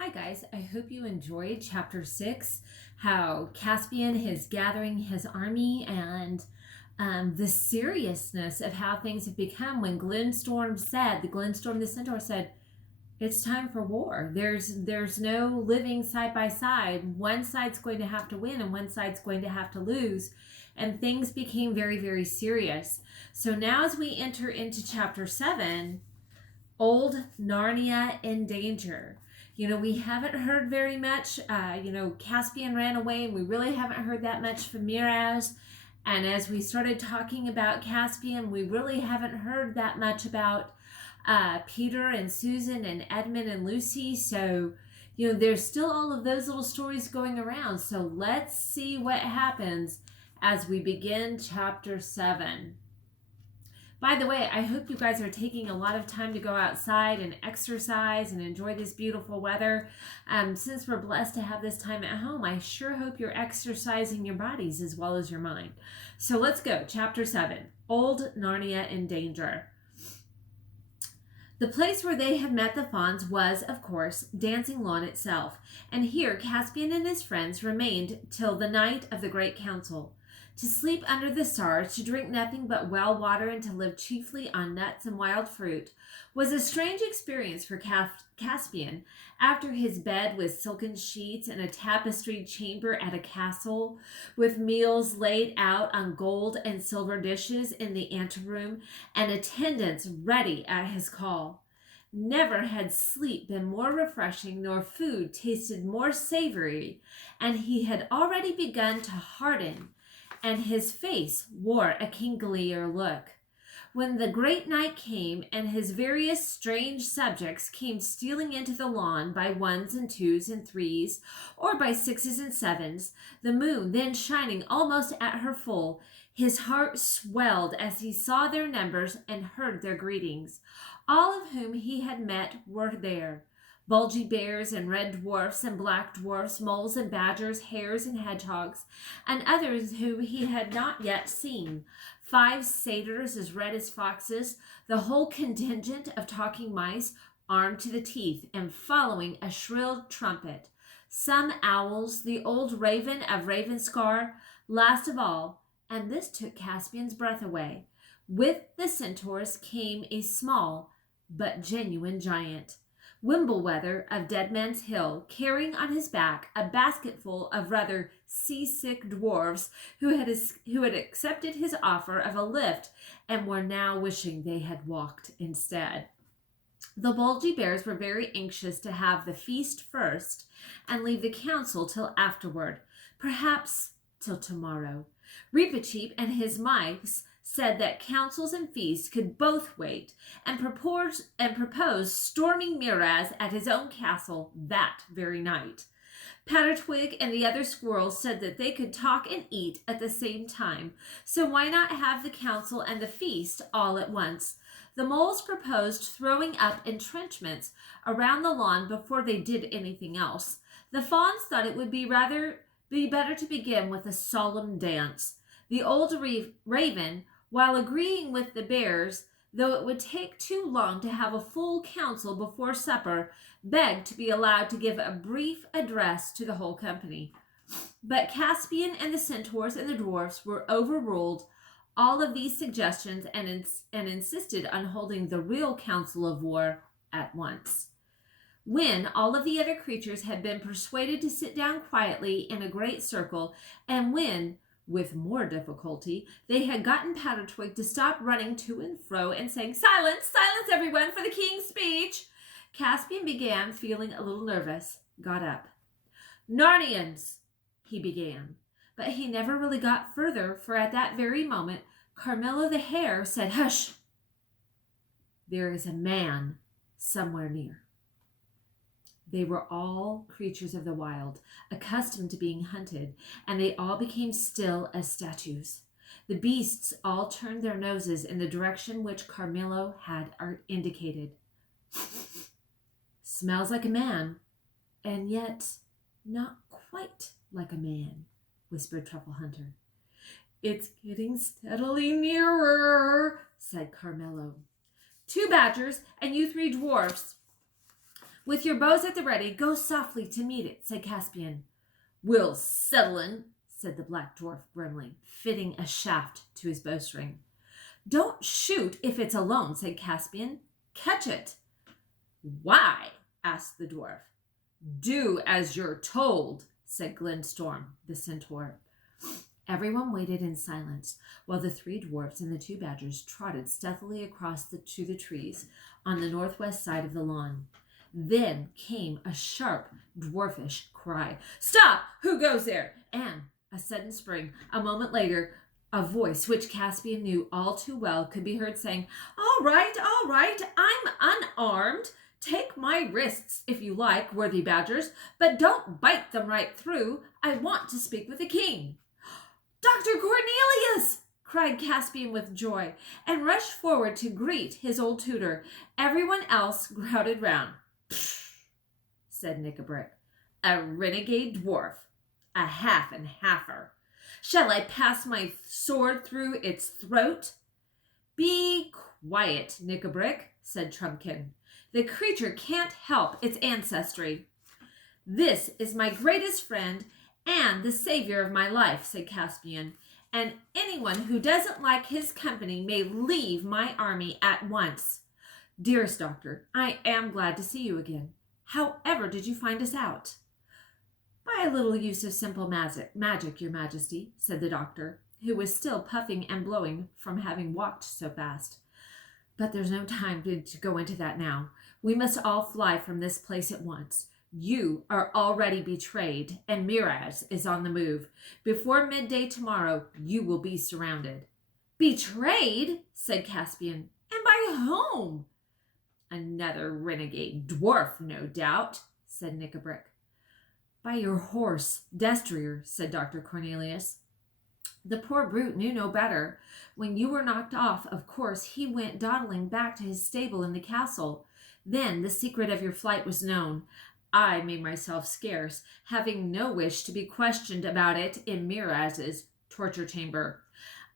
Hi guys, I hope you enjoyed chapter 6, how Caspian is gathering his army and the seriousness of how things have become when Glenstorm the Centaur said, it's time for war. There's no living side by side. One side's going to have to win and one side's going to have to lose. And things became very, very serious. So now as we enter into chapter 7, Old Narnia in danger. We haven't heard very much. Caspian ran away, and we really haven't heard that much from Miraz. And as we started talking about Caspian, we really haven't heard that much about Peter and Susan and Edmund and Lucy. So, there's still all of those little stories going around. So let's see what happens as we begin chapter 7. By the way, I hope you guys are taking a lot of time to go outside and exercise and enjoy this beautiful weather. Since we're blessed to have this time at home, I sure hope you're exercising your bodies as well as your mind. So let's go. Chapter 7, Old Narnia in Danger. The place where they had met the fauns was, of course, Dancing Lawn itself, and here Caspian and his friends remained till the night of the great council. To sleep under the stars, to drink nothing but well water, and to live chiefly on nuts and wild fruit, was a strange experience for Caspian, after his bed with silken sheets and a tapestried chamber at a castle, with meals laid out on gold and silver dishes in the anteroom, and attendants ready at his call. Never had sleep been more refreshing, nor food tasted more savory, and he had already begun to harden, and his face wore a kinglier look. When the great night came, and his various strange subjects came stealing into the lawn by ones and twos and threes, or by sixes and sevens, the moon then shining almost at her full, his heart swelled as he saw their numbers and heard their greetings. All of whom he had met were there. Bulgy bears and red dwarfs and black dwarfs, moles and badgers, hares and hedgehogs, and others whom he had not yet seen. 5 satyrs as red as foxes, the whole contingent of talking mice, armed to the teeth and following a shrill trumpet. Some owls, the old raven of Ravenscar, last of all, and this took Caspian's breath away. With the centaurs came a small but genuine giant, Wimbleweather of Deadman's Hill, carrying on his back a basketful of rather seasick dwarfs who had accepted his offer of a lift and were now wishing they had walked instead. The bulgy bears were very anxious to have the feast first and leave the council till afterward, perhaps till tomorrow. Reepicheep and his mice said that councils and feasts could both wait, and proposed storming Miraz at his own castle that very night. Pattertwig and the other squirrels said that they could talk and eat at the same time, so why not have the council and the feast all at once? The moles proposed throwing up entrenchments around the lawn before they did anything else. The fauns thought it would be better to begin with a solemn dance. The old raven, while agreeing with the bears, though it would take too long to have a full council before supper, begged to be allowed to give a brief address to the whole company. But Caspian and the centaurs and the dwarfs were overruled all of these suggestions and insisted on holding the real council of war at once. When all of the other creatures had been persuaded to sit down quietly in a great circle, and when, with more difficulty, they had gotten Pattertwig to stop running to and fro and saying, "Silence, silence everyone for the king's speech," Caspian began feeling a little nervous, got up. "Narnians," he began, but he never really got further, for at that very moment Carmilla the hare said, "Hush! There is a man somewhere near." They were all creatures of the wild, accustomed to being hunted, and they all became still as statues. The beasts all turned their noses in the direction which Carmilla had indicated. "Smells like a man, and yet not quite like a man," whispered Truffle Hunter. "It's getting steadily nearer," said Carmilla. "2 badgers and you 3 dwarfs. With your bows at the ready, go softly to meet it, said Caspian. We'll settle said the black dwarf grimly, fitting a shaft to his bowstring. Don't shoot if it's alone, said Caspian. Catch it. Why? Asked the dwarf. Do as you're told, said Glindstorm, the centaur. Everyone waited in silence while the 3 dwarfs and the 2 badgers trotted stealthily across to the trees on the northwest side of the lawn. Then came a sharp, dwarfish cry. Stop! Who goes there? And a sudden spring. A moment later, a voice which Caspian knew all too well could be heard saying, all right, I'm unarmed. Take my wrists if you like, worthy badgers, but don't bite them right through. I want to speak with the king. Dr. Cornelius! Cried Caspian with joy, and rushed forward to greet his old tutor. Everyone else crowded round. Pfft, said Knickerbrick. A renegade dwarf, a half and halfer. Shall I pass my sword through its throat? Be quiet, Knickerbrick, said Trumpkin. The creature can't help its ancestry. This is my greatest friend and the savior of my life, said Caspian, and anyone who doesn't like his company may leave my army at once. Dearest doctor, I am glad to see you again. However did you find us out? By a little use of simple magic, your majesty, said the doctor, who was still puffing and blowing from having walked so fast. But there's no time to go into that now. We must all fly from this place at once. You are already betrayed, and Miraz is on the move. Before midday tomorrow, you will be surrounded. Betrayed? Said Caspian. And by whom? Another renegade dwarf, no doubt, said Knickerbrick. By your horse, Destrier, said Dr. Cornelius. The poor brute knew no better. When you were knocked off, of course, he went dawdling back to his stable in the castle. Then the secret of your flight was known. I made myself scarce, having no wish to be questioned about it in Miraz's torture chamber.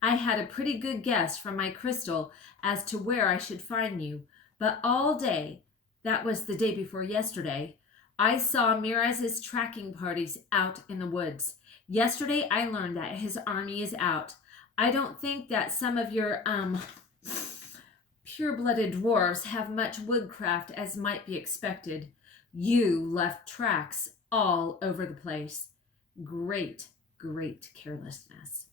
I had a pretty good guess from my crystal as to where I should find you, but all day, that was the day before yesterday, I saw Miraz's tracking parties out in the woods. Yesterday I learned that his army is out. I don't think that some of your, pure-blooded dwarves have much woodcraft as might be expected. You left tracks all over the place. Great carelessness.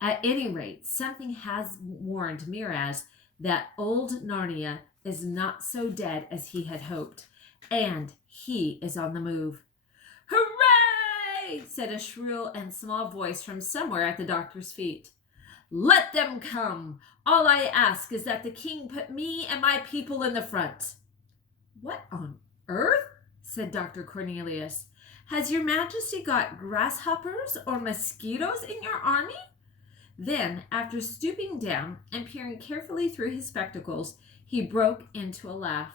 At any rate, something has warned Miraz that old Narnia is not so dead as he had hoped, and he is on the move. Hooray! Said a shrill and small voice from somewhere at the doctor's feet. Let them come. All I ask is that the king put me and my people in the front. What on earth? Said Dr. Cornelius. Has your majesty got grasshoppers or mosquitoes in your army? Then, after stooping down and peering carefully through his spectacles, he broke into a laugh.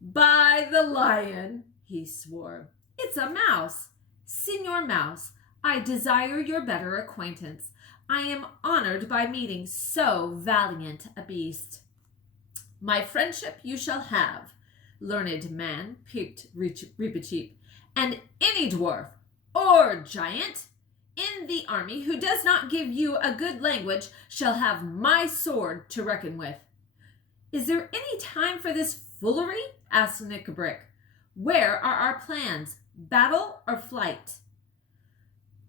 By the lion, he swore, it's a mouse. Signor Mouse, I desire your better acquaintance. I am honored by meeting so valiant a beast. My friendship you shall have, learned man, peeped Reepicheep, and any dwarf or giant in the army who does not give you a good language shall have my sword to reckon with. Is there any time for this foolery? Asked Knickerbrick. Where are our plans, battle or flight?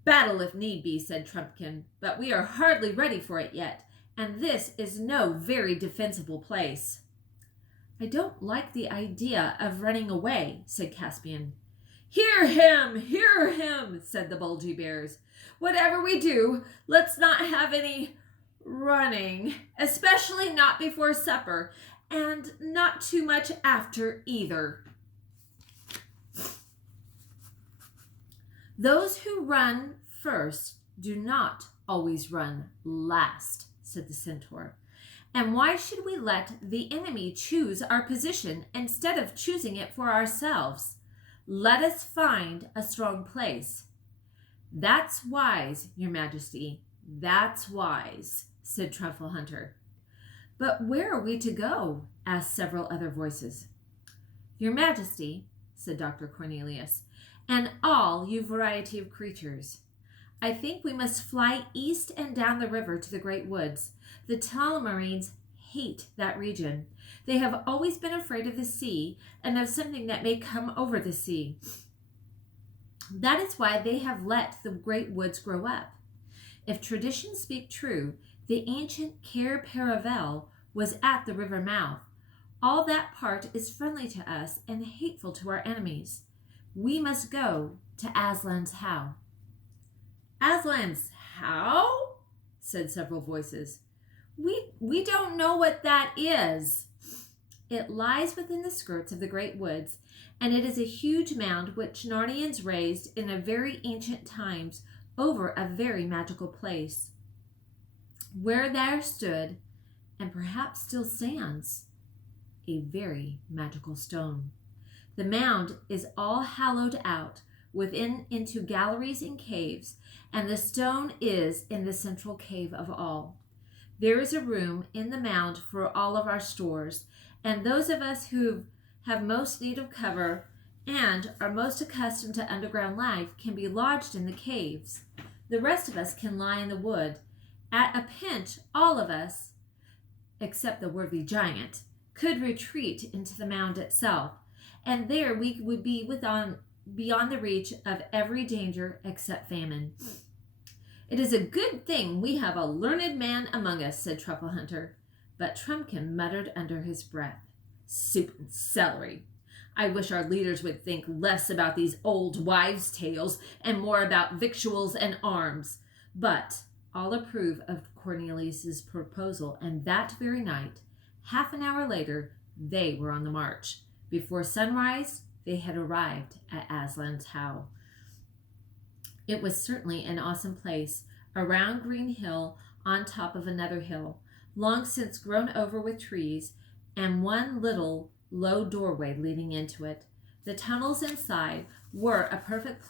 Battle if need be, said Trumpkin, but we are hardly ready for it yet, and this is no very defensible place. I don't like the idea of running away, said Caspian. Hear him, said the Bulgy Bears. Whatever we do, let's not have any running, especially not before supper, and not too much after either. Those who run first do not always run last, said the centaur. And why should we let the enemy choose our position instead of choosing it for ourselves? Let us find a strong place. That's wise, your majesty, that's wise, said Truffle Hunter. But where are we to go? Asked several other voices. Your majesty, said Dr. Cornelius, "and all you variety of creatures. I think we must fly east and down the river to the great woods. The Tullamarines hate that region. They have always been afraid of the sea and of something that may come over the sea. That is why they have let the great woods grow up. If traditions speak true, the ancient Cair Paravel was at the river mouth. All that part is friendly to us and hateful to our enemies. We must go to Aslan's How." "Aslan's How?" said several voices. We don't know what that is." "It lies within the skirts of the great woods, and it is a huge mound which Narnians raised in a very ancient times over a very magical place, where there stood, and perhaps still stands, a very magical stone. The mound is all hollowed out within into galleries and caves, and the stone is in the central cave of all. There is a room in the mound for all of our stores, and those of us who have most need of cover and are most accustomed to underground life can be lodged in the caves. The rest of us can lie in the wood. At a pinch, all of us, except the worthy giant, could retreat into the mound itself, and there we would be beyond the reach of every danger except famine." "It is a good thing we have a learned man among us," said Truffle Hunter. But Trumpkin muttered under his breath, "Soup and celery. I wish our leaders would think less about these old wives' tales and more about victuals and arms." But all approve of Cornelius's proposal, and that very night, half an hour later, they were on the march. Before sunrise, they had arrived at Aslan's How. It was certainly an awesome place, a round green hill on top of another hill, long since grown over with trees, and one little low doorway leading into it. The tunnels inside were a perfect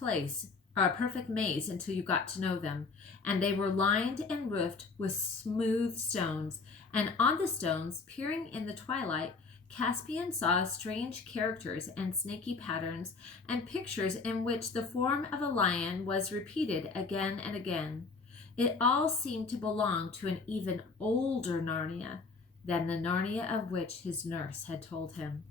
maze until you got to know them, and they were lined and roofed with smooth stones, and on the stones, peering in the twilight, Caspian saw strange characters and snaky patterns and pictures in which the form of a lion was repeated again and again. It all seemed to belong to an even older Narnia than the Narnia of which his nurse had told him.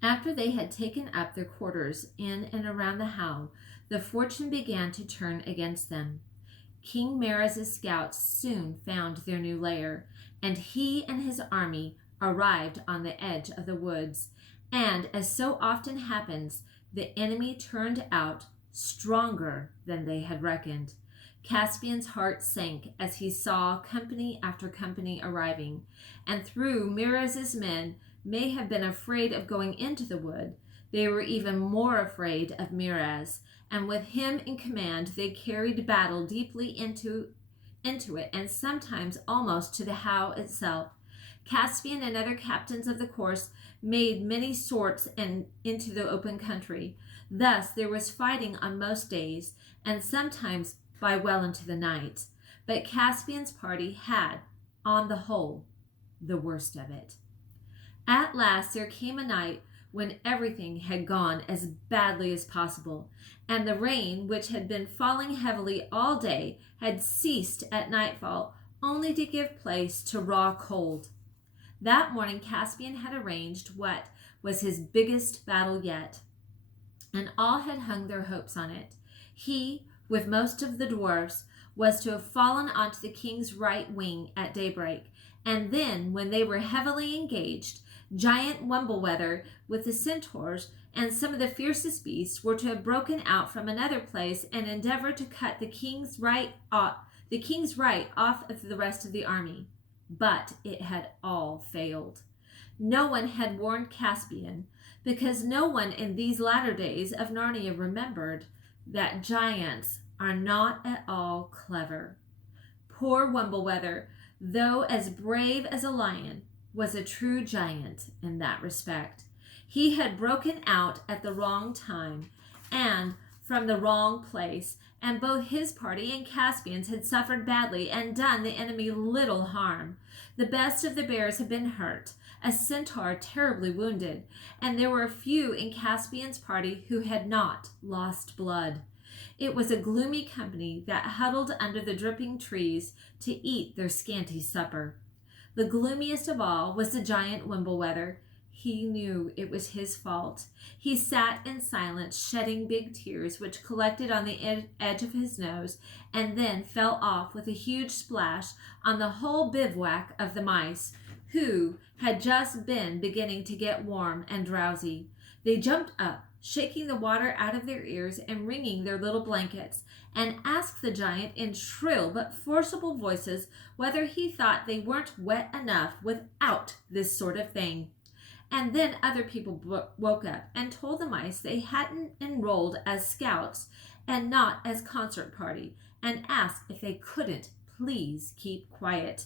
After they had taken up their quarters in and around the How, the fortune began to turn against them. King Maraz's scouts soon found their new lair, and he and his army arrived on the edge of the woods, and, as so often happens, the enemy turned out stronger than they had reckoned. Caspian's heart sank as he saw company after company arriving, and though Miraz's men may have been afraid of going into the wood, they were even more afraid of Miraz, and with him in command they carried battle deeply into it, and sometimes almost to the How itself. Caspian and other captains of the course made many sorts into the open country. Thus there was fighting on most days, and sometimes by well into the night. But Caspian's party had, on the whole, the worst of it. At last there came a night when everything had gone as badly as possible, and the rain, which had been falling heavily all day, had ceased at nightfall, only to give place to raw cold. That morning Caspian had arranged what was his biggest battle yet, and all had hung their hopes on it. He, with most of the dwarfs, was to have fallen onto the king's right wing at daybreak, and then, when they were heavily engaged, giant Wumbleweather with the centaurs and some of the fiercest beasts were to have broken out from another place and endeavored to cut the king's right off of the rest of the army. But it had all failed. No one had warned Caspian, because no one in these latter days of Narnia remembered that giants are not at all clever. Poor Wumbleweather, though as brave as a lion, was a true giant in that respect. He had broken out at the wrong time and from the wrong place, and both his party and Caspian's had suffered badly and done the enemy little harm. The best of the bears had been hurt. a centaur terribly wounded, and there were a few in Caspian's party who had not lost blood. It was a gloomy company that huddled under the dripping trees to eat their scanty supper. The gloomiest of all was the giant Wimbleweather. He knew it was his fault. He sat in silence, shedding big tears which collected on the edge of his nose and then fell off with a huge splash on the whole bivouac of the mice, who had just been beginning to get warm and drowsy. They jumped up, shaking the water out of their ears and wringing their little blankets, and asked the giant in shrill but forcible voices whether he thought they weren't wet enough without this sort of thing. And then other people woke up and told the mice they hadn't enrolled as scouts and not as concert party, and asked if they couldn't please keep quiet.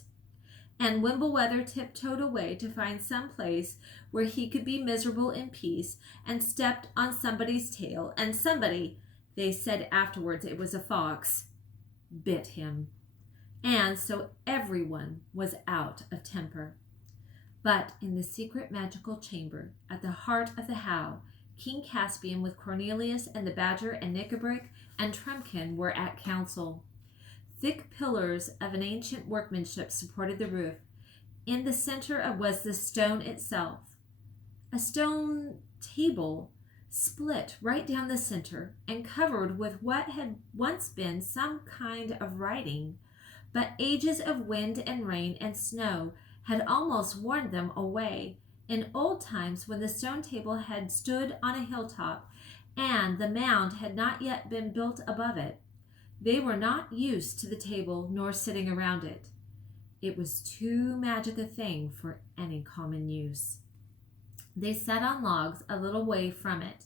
And Wimbleweather tiptoed away to find some place where he could be miserable in peace, and stepped on somebody's tail, and somebody, they said afterwards it was a fox, bit him. And so everyone was out of temper. But in the secret magical chamber, at the heart of the How, King Caspian with Cornelius and the Badger and Knickerbrick and Trumpkin were at council. Thick pillars of an ancient workmanship supported the roof. In the center was the stone itself. A stone table split right down the center and covered with what had once been some kind of writing, but ages of wind and rain and snow had almost worn them away in old times when the stone table had stood on a hilltop and the mound had not yet been built above it. They were not used to the table nor sitting around it. It was too magic a thing for any common use. They sat on logs a little way from it,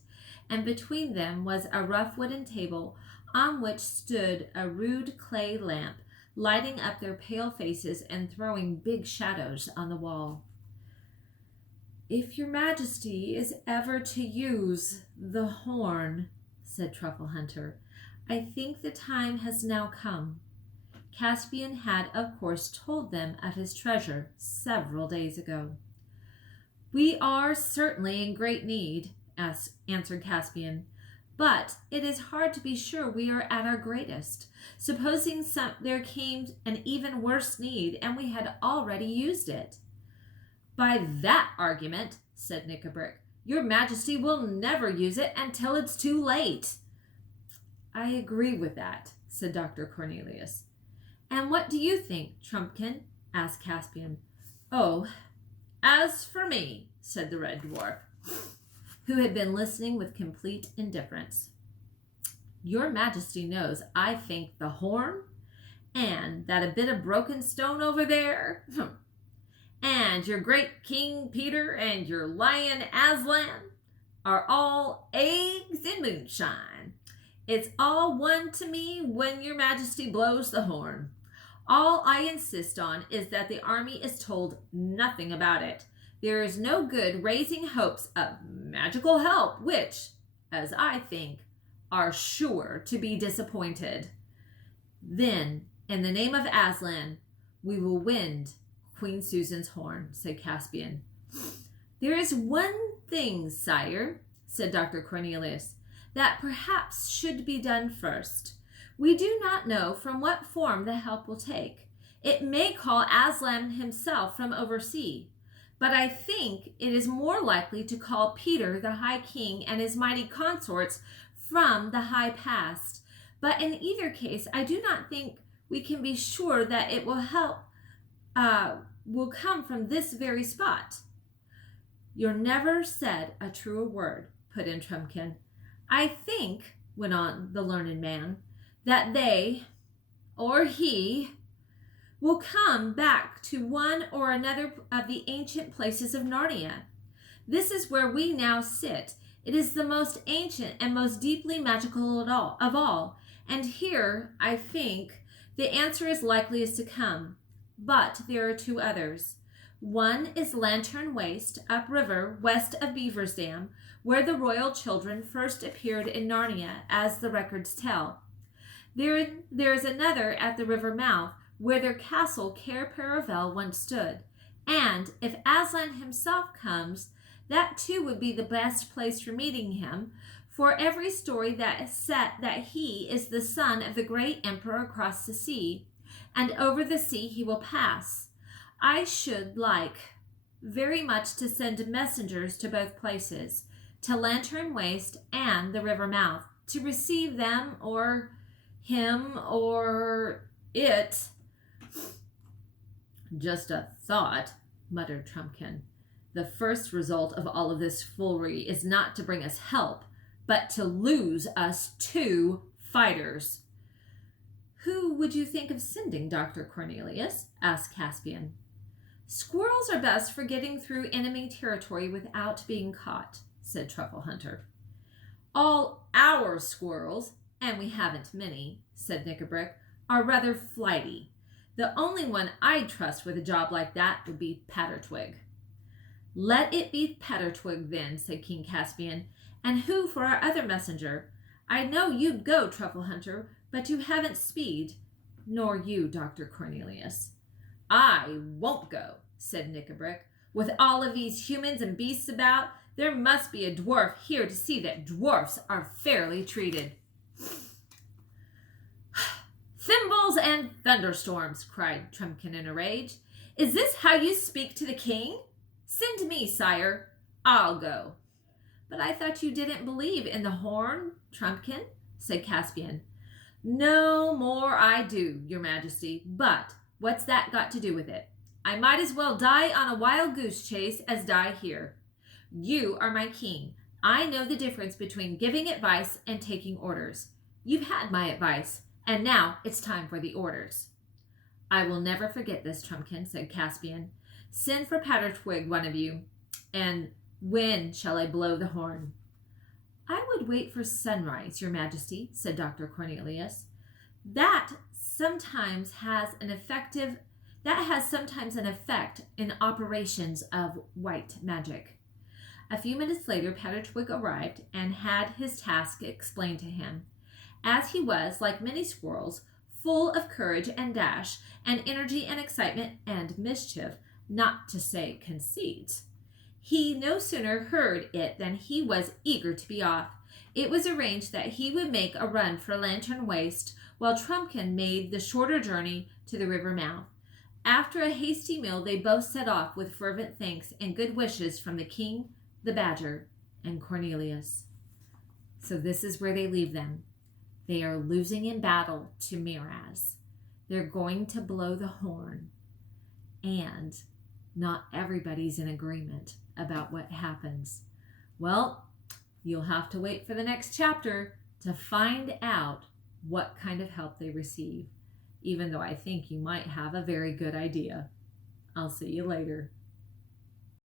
and between them was a rough wooden table on which stood a rude clay lamp, lighting up their pale faces and throwing big shadows on the wall. "If your majesty is ever to use the horn," said Truffle Hunter, "I think the time has now come." Caspian had, of course, told them of his treasure several days ago. "We are certainly in great need," answered Caspian, "but it is hard to be sure we are at our greatest. Supposing there came an even worse need, and we had already used it." "By that argument," said Knickerbrick, "your majesty will never use it until it's too late." "I agree with that," said Dr. Cornelius. "And what do you think, Trumpkin?" asked Caspian. "Oh, as for me," said the Red Dwarf, who had been listening with complete indifference, "your majesty knows I think the horn, and that a bit of broken stone over there, and your great King Peter and your lion Aslan are all eggs in moonshine. It's all one to me when your majesty blows the horn. All I insist on is that the army is told nothing about it. There is no good raising hopes of magical help, which, as I think, are sure to be disappointed. Then, in the name of Aslan, we will wind Queen Susan's horn," said Caspian. "There is one thing, sire," said Dr. Cornelius, "that perhaps should be done first. We do not know from what form the help will take. It may call Aslan himself from oversea, but I think it is more likely to call Peter the High King and his mighty consorts from the high past. But in either case, I do not think we can be sure that it will come from this very spot." "You never said a truer word," put in Trumpkin. "I think," went on the learned man, "that they, or he, will come back to one or another of the ancient places of Narnia. This is where we now sit. It is the most ancient and most deeply magical of all, and here, I think, the answer is likeliest to come. But there are two others. One is Lantern Waste, upriver, west of Beaver's Dam, where the royal children first appeared in Narnia, as the records tell. There is another at the river mouth, where their castle Cair Paravel once stood, And if Aslan himself comes, that too would be the best place for meeting him, for every story that is set that he is the son of the great emperor across the sea, and over the sea he will pass. I should like very much to send messengers to both places, to Lantern Waste and the river mouth, to receive them or him or it. Just a thought, muttered Trumpkin. The first result of all of this foolery is not to bring us help, but to lose us 2 fighters. Who would you think of sending, Dr. Cornelius? Asked Caspian. Squirrels are best for getting through enemy territory without being caught, said Truffle Hunter. All our squirrels, and we haven't many, said Knickerbrick, are rather flighty. The only one I'd trust with a job like that would be Pattertwig. Let it be Pattertwig then, said King Caspian. And who for our other messenger? I know you'd go, Truffle Hunter, but you haven't speed. Nor you, Dr. Cornelius. I won't go, said Knickerbrick. With all of these humans and beasts about, there must be a dwarf here to see that dwarfs are fairly treated. Thimbles and thunderstorms, cried Trumpkin in a rage. Is this how you speak to the king? Send me, sire. I'll go. But I thought you didn't believe in the horn, Trumpkin, said Caspian. No more I do, your majesty, but what's that got to do with it? I might as well die on a wild goose chase as die here. You are my king. I know the difference between giving advice and taking orders. You've had my advice, and now it's time for the orders. I will never forget this, Trumpkin, said Caspian. Send for Pattertwig, one of you, and when shall I blow the horn? I would wait for sunrise, your majesty, said Dr. Cornelius. That sometimes has an effect in operations of white magic. A few minutes later, Pattertwig arrived and had his task explained to him. As he was, like many squirrels, full of courage and dash, and energy and excitement and mischief, not to say conceit, he no sooner heard it than he was eager to be off. It was arranged that he would make a run for Lantern Waste, while Trumpkin made the shorter journey to the river mouth. After a hasty meal, they both set off with fervent thanks and good wishes from the king, the badger, and Cornelius. So this is where they leave them. They are losing in battle to Miraz. They're going to blow the horn. And not everybody's in agreement about what happens. Well, you'll have to wait for the next chapter to find out what kind of help they receive, even though I think you might have a very good idea. I'll see you later.